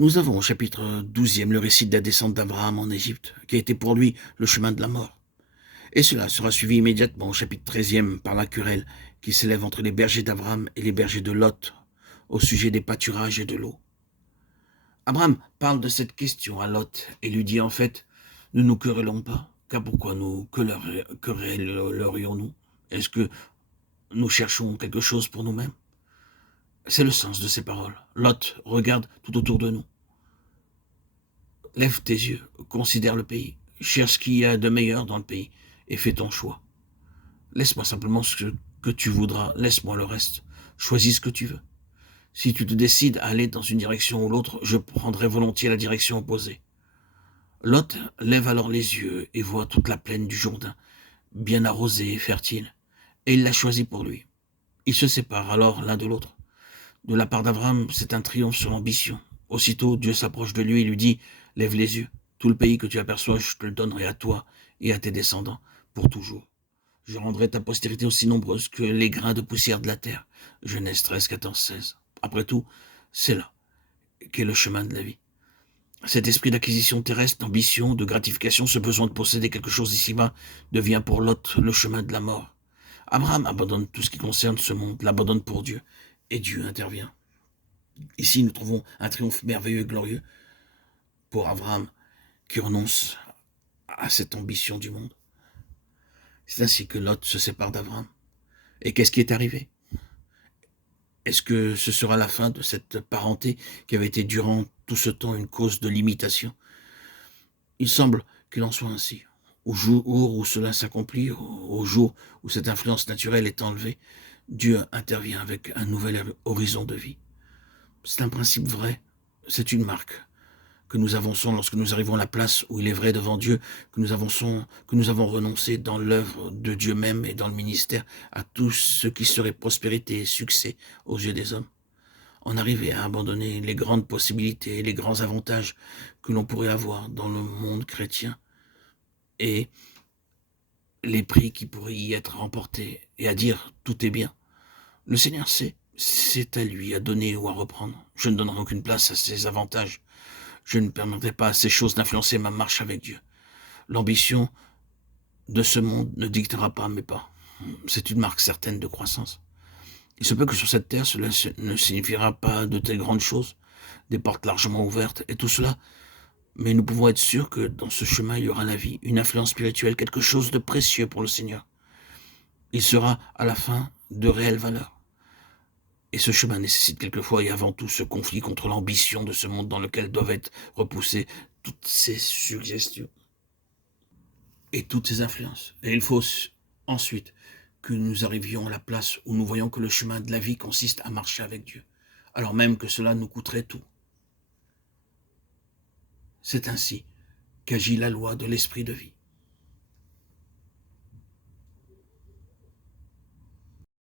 Nous avons au chapitre 12e le récit de la descente d'Abraham en Égypte, qui a été pour lui le chemin de la mort. Et cela sera suivi immédiatement au chapitre 13e par la querelle qui s'élève entre les bergers d'Abraham et les bergers de Lot au sujet des pâturages et de l'eau. Abraham parle de cette question à Lot et lui dit en fait, ne nous querellons pas, car pourquoi nous querellerions-nous? Est-ce que nous cherchons quelque chose pour nous-mêmes? C'est le sens de ces paroles. Lot, regarde tout autour de nous. Lève tes yeux, considère le pays, cherche ce qu'il y a de meilleur dans le pays et fais ton choix. Laisse-moi simplement ce que tu voudras, laisse-moi le reste. Choisis ce que tu veux. Si tu te décides à aller dans une direction ou l'autre, je prendrai volontiers la direction opposée. Lot lève alors les yeux et voit toute la plaine du Jourdain, bien arrosée et fertile, et il l'a choisie pour lui. Ils se séparent alors l'un de l'autre. De la part d'Abraham, c'est un triomphe sur l'ambition. Aussitôt, Dieu s'approche de lui et lui dit, « Lève les yeux, tout le pays que tu aperçois, je te le donnerai à toi et à tes descendants pour toujours. Je rendrai ta postérité aussi nombreuse que les grains de poussière de la terre. » Genèse 13, 14, 16. Après tout, c'est là qu'est le chemin de la vie. Cet esprit d'acquisition terrestre, d'ambition, de gratification, ce besoin de posséder quelque chose ici-bas, devient pour Lot le chemin de la mort. Abraham abandonne tout ce qui concerne ce monde, l'abandonne pour Dieu, et Dieu intervient. Ici, nous trouvons un triomphe merveilleux et glorieux pour Abraham, qui renonce à cette ambition du monde. C'est ainsi que Lot se sépare d'Abraham. Et qu'est-ce qui est arrivé? Est-ce que ce sera la fin de cette parenté qui avait été durant tout ce temps une cause de limitation? Il semble qu'il en soit ainsi. Au jour où cela s'accomplit, au jour où cette influence naturelle est enlevée, Dieu intervient avec un nouvel horizon de vie. C'est un principe vrai, c'est une marque que nous avançons lorsque nous arrivons à la place où il est vrai devant Dieu, que nous avons renoncé dans l'œuvre de Dieu même et dans le ministère à tout ce qui serait prospérité et succès aux yeux des hommes. En arriver à abandonner les grandes possibilités et les grands avantages que l'on pourrait avoir dans le monde chrétien et les prix qui pourraient y être remportés et à dire tout est bien. Le Seigneur sait, c'est à lui à donner ou à reprendre. Je ne donnerai aucune place à ses avantages. Je ne permettrai pas à ces choses d'influencer ma marche avec Dieu. L'ambition de ce monde ne dictera pas mes pas. C'est une marque certaine de croissance. Il se peut que sur cette terre, cela ne signifiera pas de telles grandes choses, des portes largement ouvertes et tout cela, mais nous pouvons être sûrs que dans ce chemin, il y aura la vie, une influence spirituelle, quelque chose de précieux pour le Seigneur. Il sera à la fin de réelle valeur. Et ce chemin nécessite quelquefois et avant tout ce conflit contre l'ambition de ce monde dans lequel doivent être repoussées toutes ces suggestions et toutes ces influences. Et il faut ensuite que nous arrivions à la place où nous voyons que le chemin de la vie consiste à marcher avec Dieu, alors même que cela nous coûterait tout. C'est ainsi qu'agit la loi de l'esprit de vie.